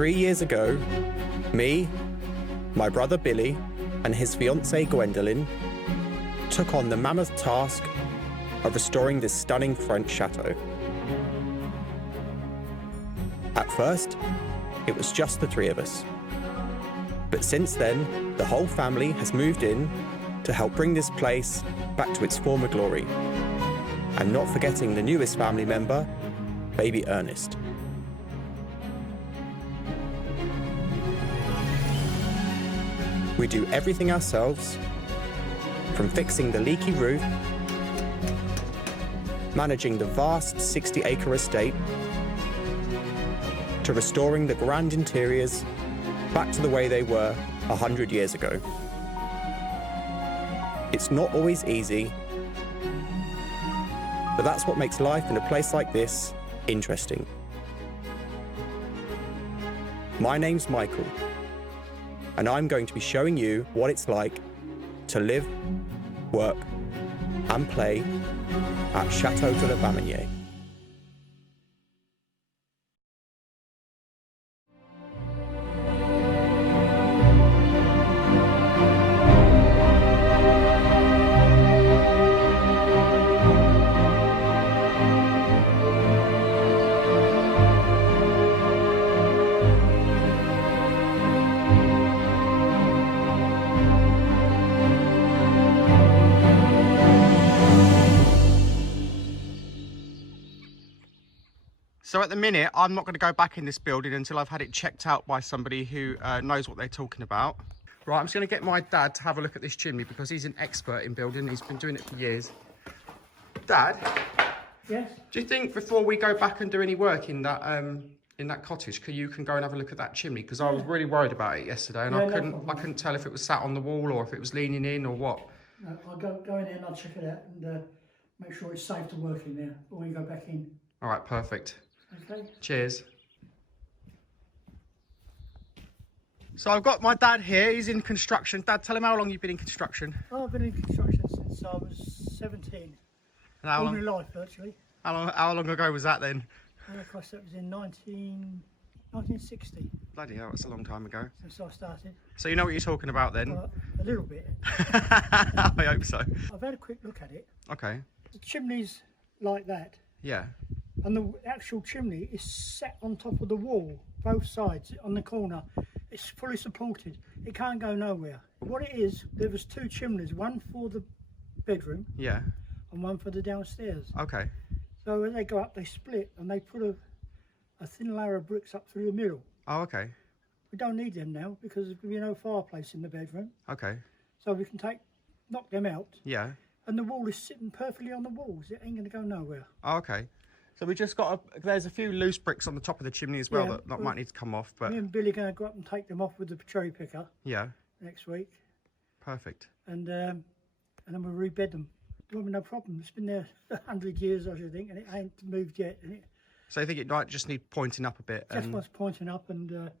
3 years ago, me, my brother Billy, and his fiancée Gwendolyn took on the mammoth task of restoring this stunning French chateau. At first, it was just the three of us. But since then, the whole family has moved in to help bring this place back to its former glory. And not forgetting the newest family member, baby Ernest. We do everything ourselves, from fixing the leaky roof, managing the vast 60-acre estate, to restoring the grand interiors back to the way they were 100 years ago. It's not always easy, but that's what makes life in a place like this interesting. My name's Michael, and I'm going to be showing you what it's like to live, work, and play at Chateau de la Basmaignee. So at the minute, I'm not going to go back in this building until I've had it checked out by somebody who knows what they're talking about. Right, I'm just going to get my dad to have a look at this chimney because he's an expert in building. He's been doing it for years. Dad? Yes? Do you think before we go back and do any work in that cottage, you can go and have a look at that chimney? Because I was really worried about it yesterday and I couldn't tell if it was sat on the wall or if it was leaning in or what. No, I'll go in there and I'll check it out and make sure it's safe to work in there before you go back in. All right, perfect. Okay. Cheers. So I've got my dad here. He's in construction. Dad, tell him how long you've been in construction. Oh, I've been in construction since I was 17. And how All long? my life, virtually. How long ago was that then? Of course, that was in 1960. Bloody hell, that's a long time ago. Since I started. So you know what you're talking about then? A little bit. I hope so. I've had a quick look at it. Okay. The chimney's like that. Yeah. And the actual chimney is set on top of the wall, both sides, on the corner. It's fully supported. It can't go nowhere. What it is, there was two chimneys, one for the bedroom, yeah, and one for the downstairs. Okay. So when they go up, they split, and they put a thin layer of bricks up through the middle. Oh, okay. We don't need them now because there's going to be no fireplace in the bedroom. Okay. So we can knock them out. Yeah. And the wall is sitting perfectly on the walls. It ain't going to go nowhere. Oh, okay. So we just got there's a few loose bricks on the top of the chimney as well that might need to come off. But me and Billy are going to go up and take them off with the cherry picker. Yeah. Next week. Perfect. And then we'll rebed them. There won't be no problem. It's been there 100 years, I should think, and it ain't moved yet. So you think it might just need pointing up a bit? That's what's pointing up, and the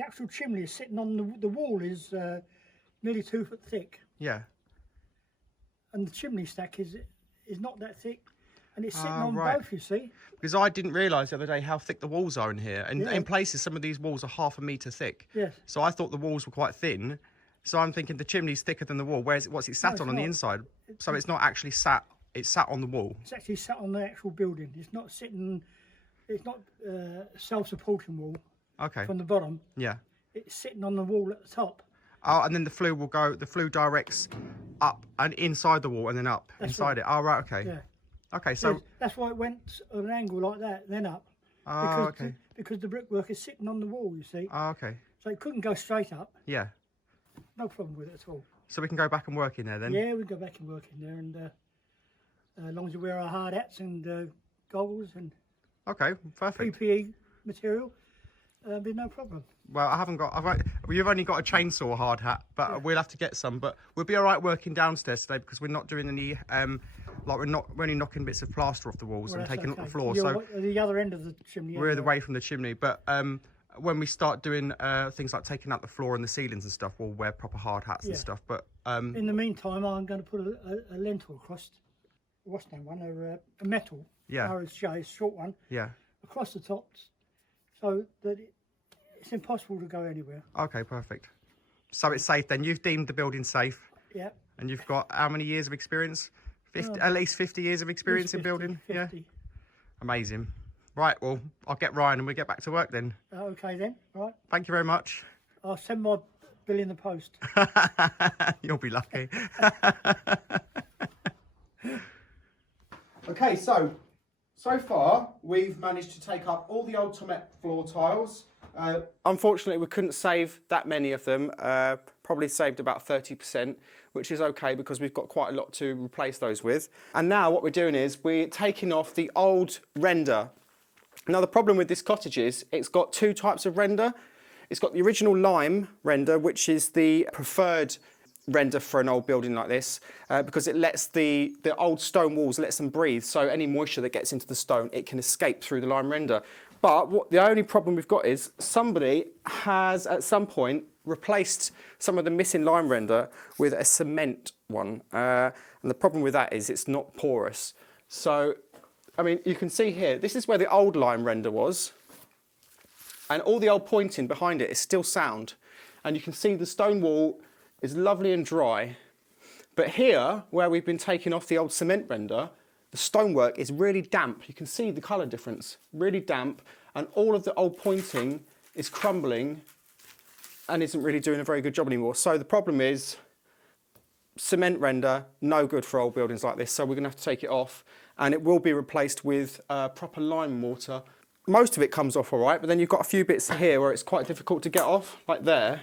actual chimney is sitting on the wall is nearly 2 foot thick. Yeah. And the chimney stack is not that thick. And it's sitting on both, you see. Because I didn't realise the other day how thick the walls are in here. And in places, some of these walls are ½ a metre thick. Yes. So I thought the walls were quite thin. So I'm thinking the chimney's thicker than the wall. What's it sat on the inside? So it's not actually sat, it's sat on the wall. It's actually sat on the actual building. It's not sitting, it's not self-supporting wall. Okay. From the bottom. Yeah. It's sitting on the wall at the top. Oh, and then the flue directs up and inside the wall and then up inside it. Oh, right, okay. Yeah. Okay, so that's why it went at an angle like that, then up. Oh, okay. Because the brickwork is sitting on the wall, you see. Oh, okay. So it couldn't go straight up. Yeah. No problem with it at all. So we can go back and work in there then? Yeah, we can go back and work in there, and as long as we wear our hard hats and goggles and okay, perfect. PPE material, there'll be no problem. Well, you've only got a chainsaw hard hat, but we'll have to get some. But we'll be all right working downstairs today because we're not doing any, we're only knocking bits of plaster off the walls and taking up the floor. You're at the other end of the chimney. We're away from the chimney, but when we start doing things like taking out the floor and the ceilings and stuff, we'll wear proper hard hats and stuff. But in the meantime, I'm going to put a lintel across, what's that one, a metal, RSJ, short one, across the tops, so that It's impossible to go anywhere. Okay, perfect. So it's safe then. You've deemed the building safe. Yeah. And you've got how many years of experience? 50, at least 50 years of experience in building? 50. Yeah. Amazing. Right, well, I'll get Ryan and we'll get back to work then. Okay then, right. Thank you very much. I'll send my bill in the post. You'll be lucky. Okay, so far we've managed to take up all the old Tomet floor tiles. Unfortunately, we couldn't save that many of them. Probably saved about 30%, which is okay because we've got quite a lot to replace those with. And now what we're doing is we're taking off the old render. Now the problem with this cottage is it's got two types of render. It's got the original lime render, which is the preferred render for an old building like this, because it lets the old stone walls, lets them breathe, so any moisture that gets into the stone, it can escape through the lime render. But the only problem we've got is somebody has at some point replaced some of the missing lime render with a cement one, and the problem with that is it's not porous. So I mean, you can see here, this is where the old lime render was, and all the old pointing behind it is still sound, and you can see the stone wall is lovely and dry. But here, where we've been taking off the old cement render, the stonework is really damp. You can see the colour difference, really damp, and all of the old pointing is crumbling and isn't really doing a very good job anymore. So the problem is, cement render, no good for old buildings like this, so we're going to have to take it off, and it will be replaced with proper lime mortar. Most of it comes off all right, but then you've got a few bits here where it's quite difficult to get off, like there.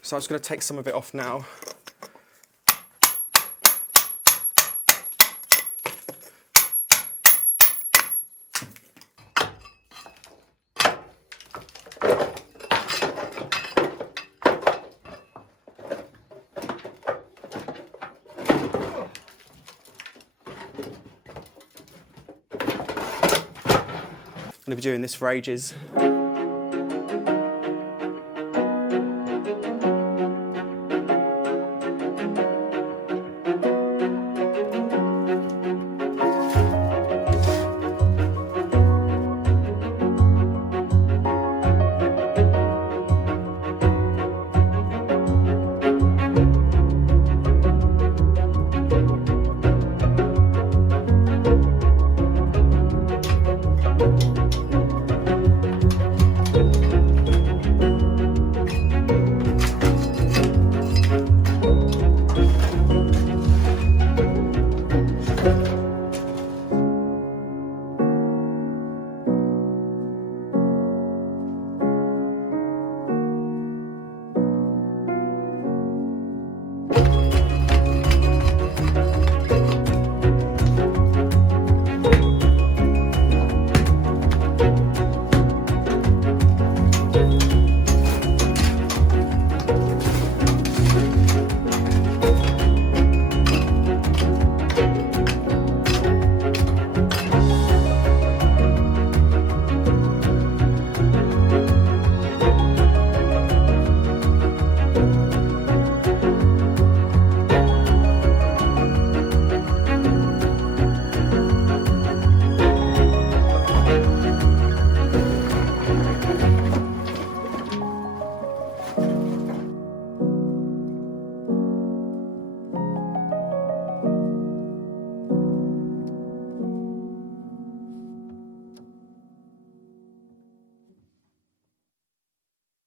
So I'm just going to take some of it off now. I'm going to be doing this for ages.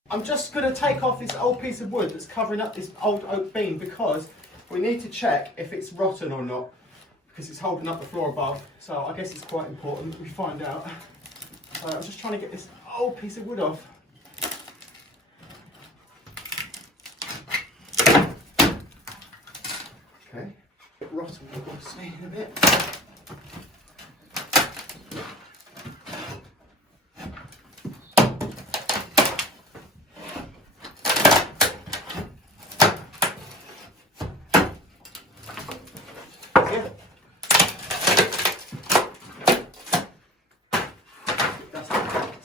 I'm just going to take off this old piece of wood that's covering up this old oak beam because we need to check if it's rotten or not, because it's holding up the floor above. So I guess it's quite important that we find out. So I'm just trying to get this old piece of wood off. Okay, rotten we'll see in a bit.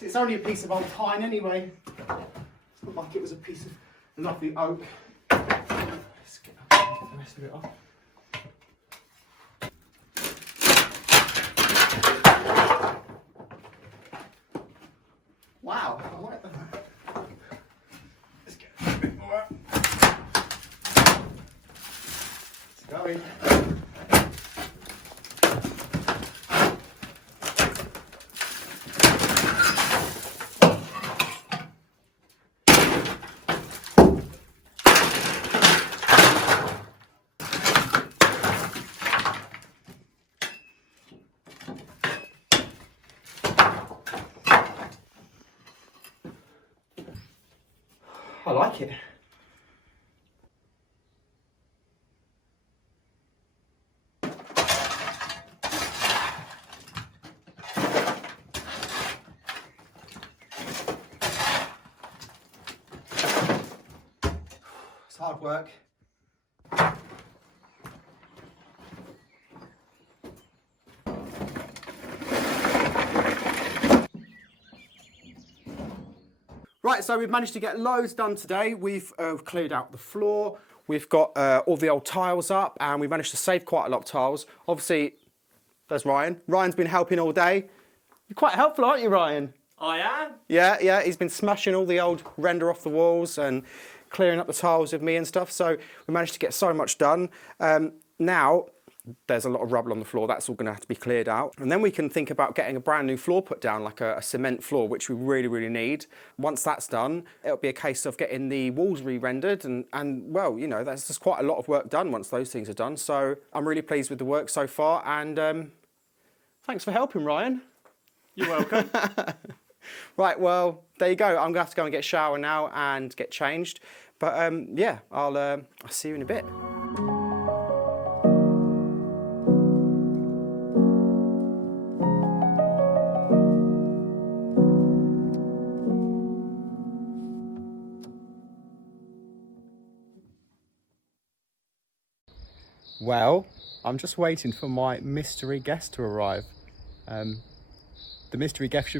It's only a piece of old pine anyway. It's not like it was a piece of lovely oak. Let's get the rest of it off. Wow, I like it. It's hard work. Right, so we've managed to get loads done today. We've cleared out the floor, we've got all the old tiles up, and we managed to save quite a lot of tiles. Obviously, there's Ryan. Ryan's been helping all day. You're quite helpful, aren't you, Ryan? I am. Yeah, he's been smashing all the old render off the walls and clearing up the tiles with me and stuff, so we managed to get so much done. Now, there's a lot of rubble on the floor, that's all going to have to be cleared out. And then we can think about getting a brand new floor put down, like a cement floor, which we really, really need. Once that's done, it'll be a case of getting the walls re-rendered and well, you know, there's just quite a lot of work done once those things are done. So I'm really pleased with the work so far, and thanks for helping, Ryan. You're welcome. Right, well, there you go. I'm going to have to go and get a shower now and get changed. But yeah, I'll see you in a bit. Well, I'm just waiting for my mystery guest to arrive. The mystery guest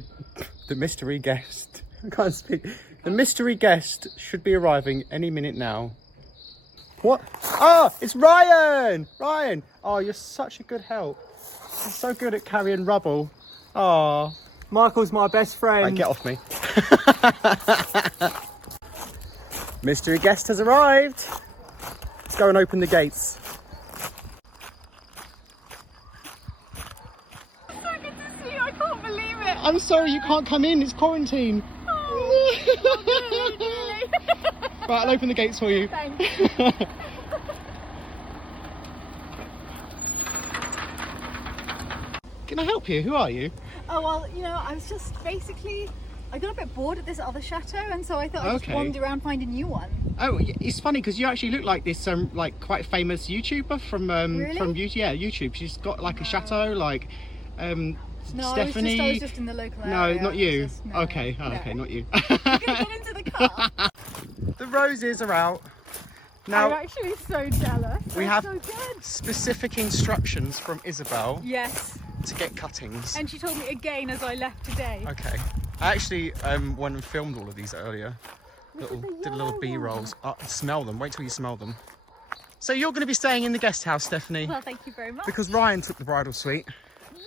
I can't speak. The mystery guest should be arriving any minute now. What? Oh, it's Ryan! Ryan! Oh, you're such a good help. You're so good at carrying rubble. Oh, Michael's my best friend. Right, get off me. Mystery guest has arrived. Let's go and open the gates. I'm sorry, you can't come in, it's quarantine. Oh, Right, I'll open the gates for you. Thanks. Can I help you? Who are you? Oh, well, you know, I was just basically, I got a bit bored at this other chateau, and so I thought I'd just wander around, find a new one. Oh, it's funny because you actually look like this, like quite famous YouTuber from Really? YouTube. She's got like a chateau, like No, Stephanie. I was just in the local No, area. not you. No, Okay, no. okay, not you. You're gonna get into the car. The roses are out. I'm Now actually so jealous. we They're have so good. specific instructions from Isabel Yes, to get cuttings. and she told me again as I left today. Okay. I actually went and filmed all of these earlier. Did little yellow B-rolls. Smell them. Wait till you smell them. So you're going to be staying in the guest house, Stephanie, Well, thank you very much. because Ryan took the bridal suite.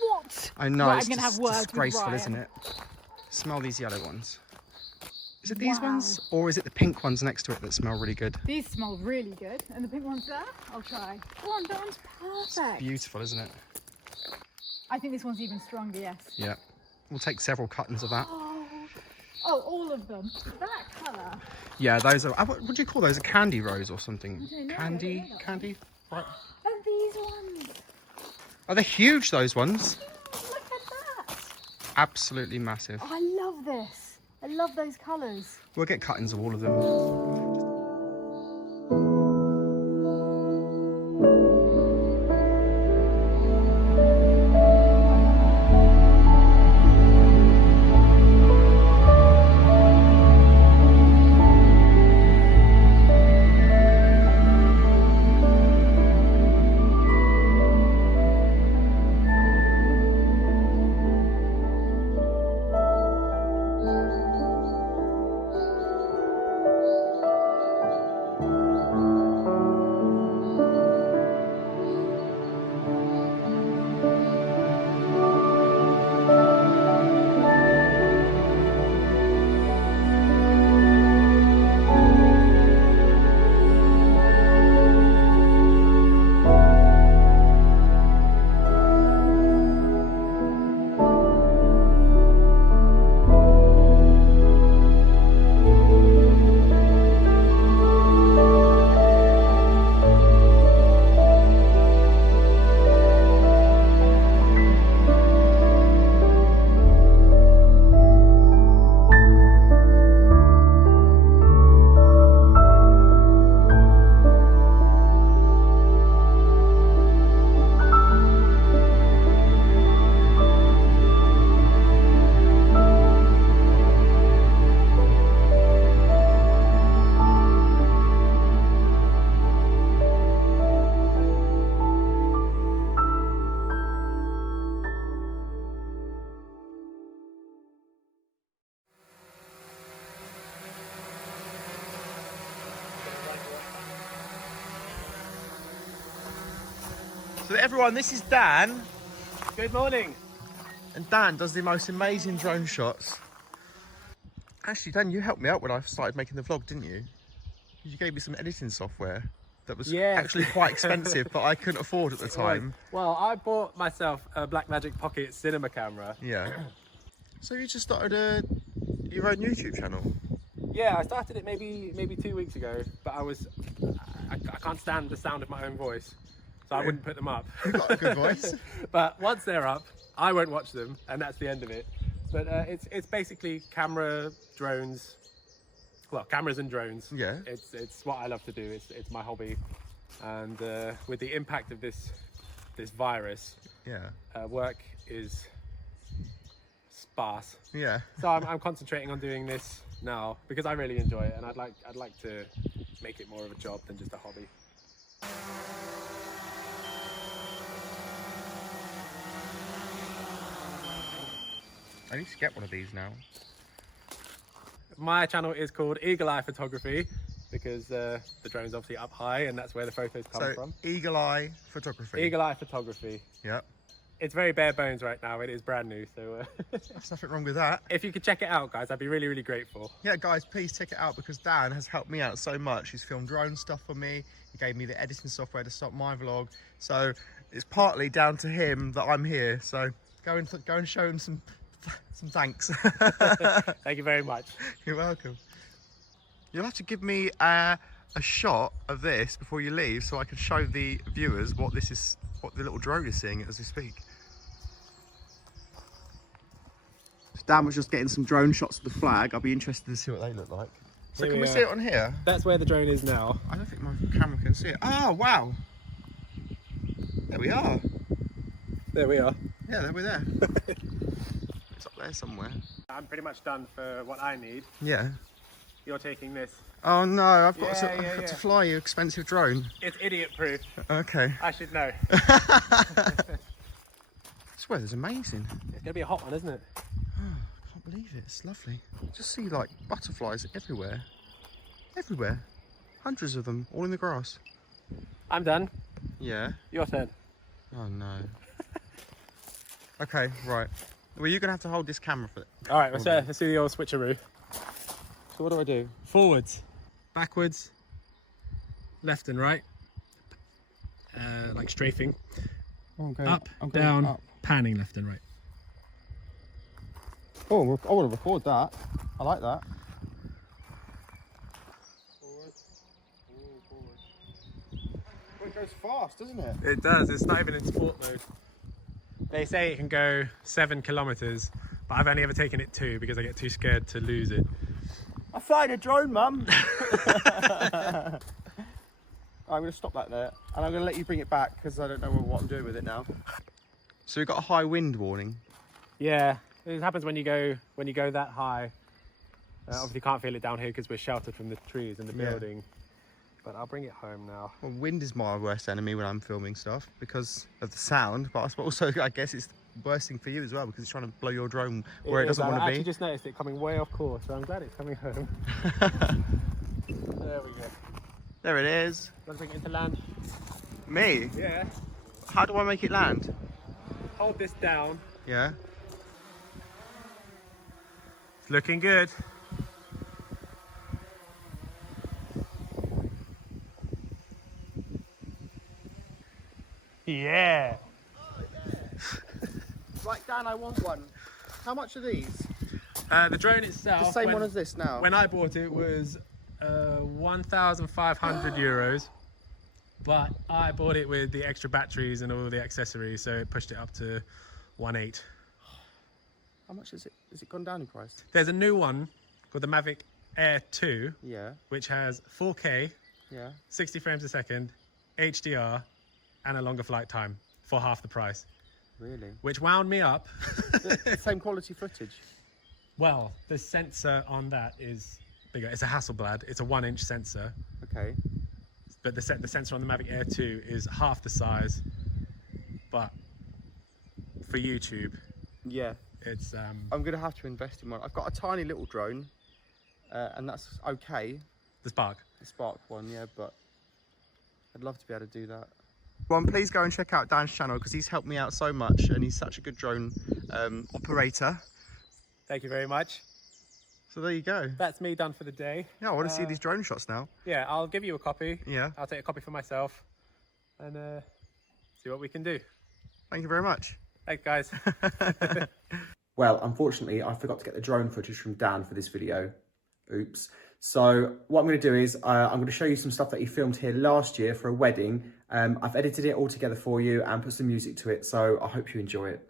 What? I know, Right, it's I'm gonna just have words with disgraceful, Ryan. isn't it? Smell these yellow ones. Is it these Wow. ones? Or is it the pink ones next to it that smell really good? These smell really good, and the pink one's there. I'll try. Oh, that one's perfect. Beautiful, isn't it? I think this one's even stronger. Yes. Yeah. We'll take several cuttings of that. Oh, all of them. That colour. Yeah, those are, what do you call those? A candy rose or something? I don't know, Candy? I don't know. Candy? Right. And these ones. Oh, they're huge, those ones. Look at that. Absolutely massive. Oh, I love this. I love those colours. We'll get cuttings of all of them. So everyone, this is Dan. Good morning. And Dan does the most amazing drone shots. Actually, Dan, you helped me out when I started making the vlog, didn't you? You gave me some editing software that was actually quite expensive, but I couldn't afford at the time. Well, I bought myself a Blackmagic Pocket cinema camera. Yeah. So you just started your own YouTube channel? Yeah, I started it maybe 2 weeks ago, but I can't stand the sound of my own voice, so I wouldn't put them up. You've got a good voice. But once they're up, I won't watch them, and that's the end of it. But it's basically cameras and drones. Yeah. It's what I love to do. It's my hobby, and with the impact of this virus, work is sparse. Yeah. So I'm concentrating on doing this now because I really enjoy it, and I'd like to make it more of a job than just a hobby. I need to get one of these now. My channel is called Eagle Eye Photography because the drone's obviously up high, and that's where the photos come from. Eagle Eye Photography. Eagle Eye Photography. Yep. It's very bare bones right now. It is brand new, so There's nothing wrong with that. if you could check it out, guys, I'd be really, really grateful. Yeah, guys, please check it out because Dan has helped me out so much. He's filmed drone stuff for me. He gave me the editing software to start my vlog. So it's partly down to him that I'm here. So go and show him some thanks. Thank you very much. You're welcome. You'll have to give me a shot of this before you leave so I can show the viewers what the little drone is seeing as we speak. So Dan was just getting some drone shots of the flag. I'll be interested to see what they look like. So Here can we we are. see it on here? That's where the drone is now. I don't think my camera can see it. Oh, wow. There we are. There we are. Yeah, there we're there. It's up there somewhere. I'm pretty much done for what I need. Yeah. You're taking this. Oh no, I've got Yeah, to fly your expensive drone. It's idiot proof. Okay. I should know. This weather's amazing. It's gonna be a hot one, isn't it? I can't believe it, it's lovely. Just see like butterflies everywhere. Everywhere. Hundreds of them, all in the grass. I'm done. Yeah. Your turn. Oh no. Okay, right. Well, you're gonna have to hold this camera for it. All right, let's do the old switcheroo. So what do I do? Forwards, backwards, left and right, like strafing. Up, down, up. panning left and right. Oh, I want to record that. I like that. Forward. Well, it goes fast, doesn't it? It does. It's not even in sport mode. They say it can go 7 kilometers, but I've only ever taken it 2 because I get too scared to lose it. I'm flying a drone, Mum. I'm going to stop that there, and I'm going to let you bring it back because I don't know what I'm doing with it now. So we've got a high wind warning. Yeah, it happens when you go that high. Obviously, you can't feel it down here because we're sheltered from the trees and the building. But I'll bring it home now. Well, wind is my worst enemy when I'm filming stuff because of the sound, but also I guess it's the worst thing for you as well because it's trying to blow your drone where it doesn't want to be. I actually just noticed it coming way off course, so I'm glad it's coming home. There we go. There it is. Want to bring it into land? Me? Yeah. How do I make it land? Hold this down. Yeah. It's looking good. Yeah. Right, Dan, I want one. How much are these? The drone itself. The same one as this now? When I bought it was 1,500 euros, but I bought it with the extra batteries and all the accessories, so it pushed it up to 1.8. How much is it? Has it gone down in price? There's a new one called the Mavic Air 2, Yeah. which has 4K, Yeah. 60 frames a second, HDR, and a longer flight time for half the price, Really? which wound me up. Same quality footage. Well, the sensor on that is bigger. It's a Hasselblad. It's a 1-inch sensor, Okay. but the sensor on the Mavic Air 2 is half the size. But for YouTube, Yeah. it's I'm going to have to invest in one. I've got a tiny little drone, and that's okay. the Spark. The Spark one, yeah, but I'd love to be able to do that. Well, please go and check out Dan's channel because he's helped me out so much and he's such a good drone operator. Thank you very much. So there you go. That's me done for the day. Yeah, I want to see these drone shots now. Yeah, I'll give you a copy. Yeah. I'll take a copy for myself and see what we can do. Thank you very much. Thanks, guys. Well, unfortunately, I forgot to get the drone footage from Dan for this video. Oops. So what I'm going to do is I'm going to show you some stuff that he filmed here last year for a wedding. I've edited it all together for you and put some music to it, so I hope you enjoy it.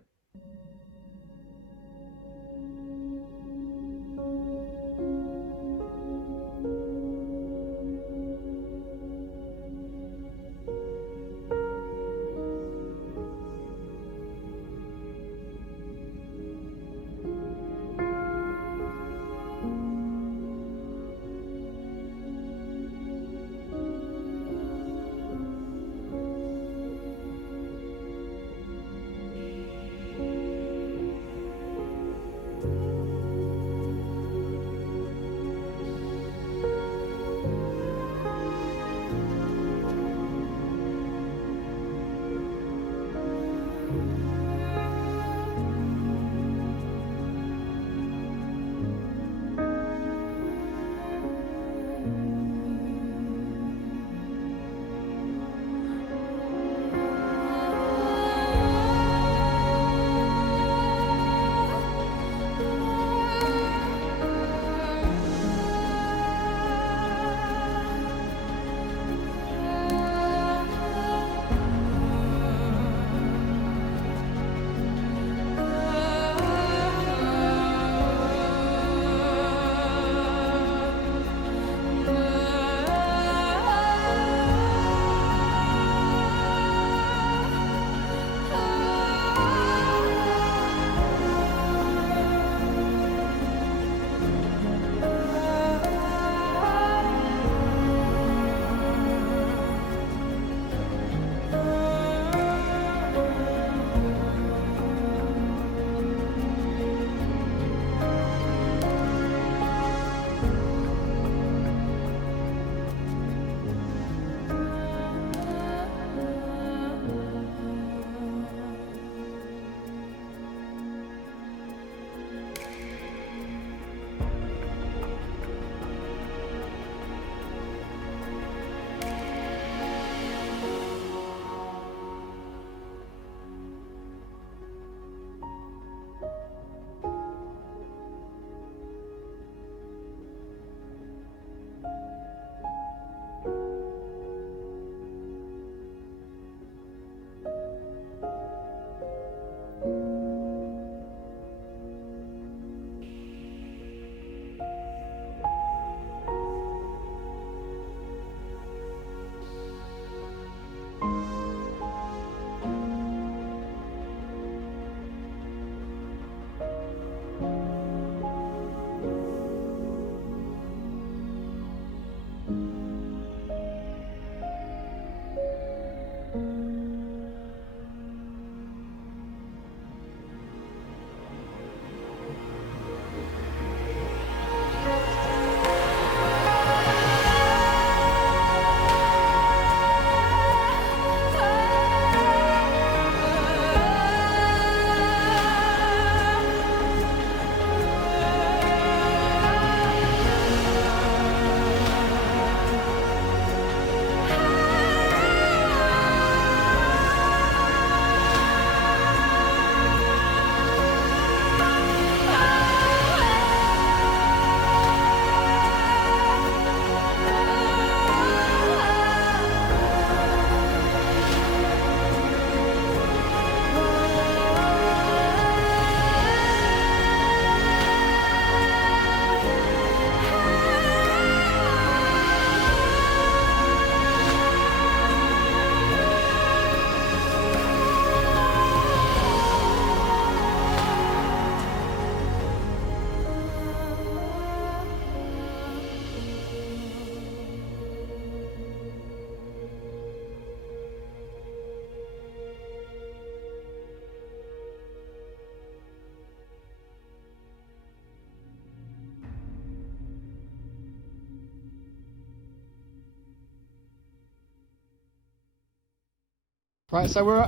Right, so we're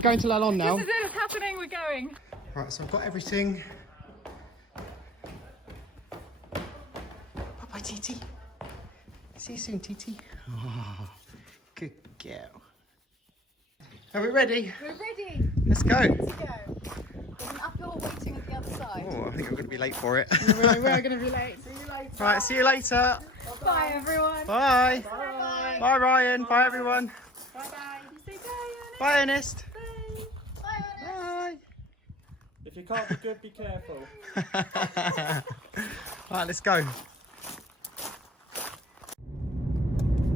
going to Lalonde now. This is it, it's happening, we're going. Right, so I've got everything. Bye-bye, Titi. See you soon, Titi. Oh, good girl. Are we ready? We're ready. Let's go. Let's go. There's an uphill waiting at the other side. Oh, I think I'm going to be late for it. We're going to be late. See you later. Right, see you later. Bye, everyone. Bye. Bye. Bye, Ryan. Bye, everyone. Bye-bye. Say bye, Bye, Ernest. Bye. Bye, Ernest. Bye. If you can't be good, be careful. Right, let's go.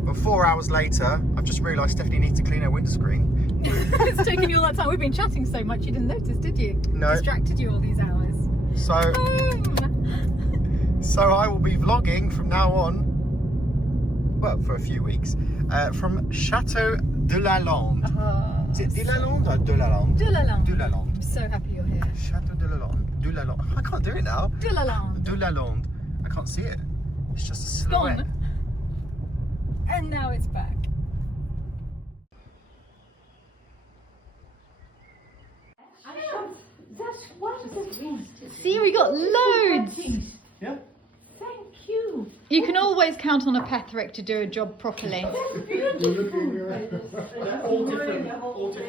Well, 4 hours later, I've just realised Stephanie needs to clean her windscreen. It's taken you all that time. We've been chatting so much you didn't notice, did you? No. Distracted you all these hours. So I will be vlogging from now on, well, for a few weeks, from Chateau de Lalonde. Is it de Lalonde or de Lalonde? De Lalonde. De Lalonde. I'm so happy you're here. Chateau de Lalonde. De Lalonde. I can't do it now. De Lalonde. De Lalonde. I can't see it. It's just a silhouette. Gone. And now it's back. See, we got loads. Yeah. Thank you. You can always count on a Petherick to do a job properly. All different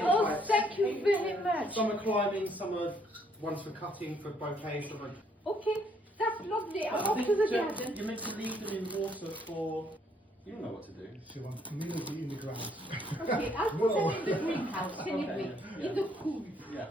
Oh, thank you very much. Some are climbing, some are ones for cutting, for bouquets, some are... Okay, that's lovely. I'm off to the garden. You're meant to leave them in water for... You don't know what to do. She wants immediately in the ground. Okay, I'll put them in the greenhouse. Can it be in the pool? Yeah.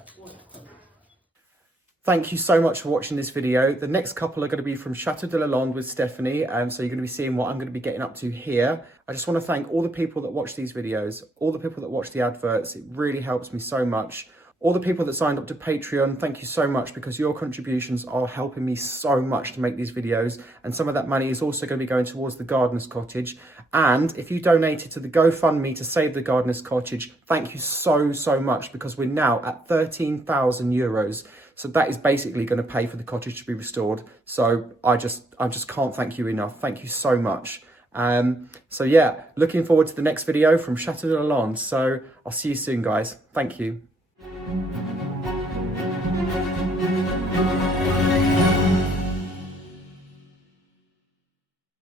Thank you so much for watching this video. The next couple are going to be from Chateau de Lalonde with Stephanie, so you're going to be seeing what I'm going to be getting up to here. I just want to thank all the people that watch these videos, all the people that watch the adverts. It really helps me so much. All the people that signed up to Patreon, thank you so much, because your contributions are helping me so much to make these videos. And some of that money is also going to be going towards the Gardener's Cottage. And if you donated to the GoFundMe to save the Gardener's Cottage, thank you so, so much, because we're now at 13,000 euros. So that is basically going to pay for the cottage to be restored. So I just can't thank you enough. Thank you so much. So yeah, looking forward to the next video from Chateau de Lalonde. So I'll see you soon, guys. Thank you.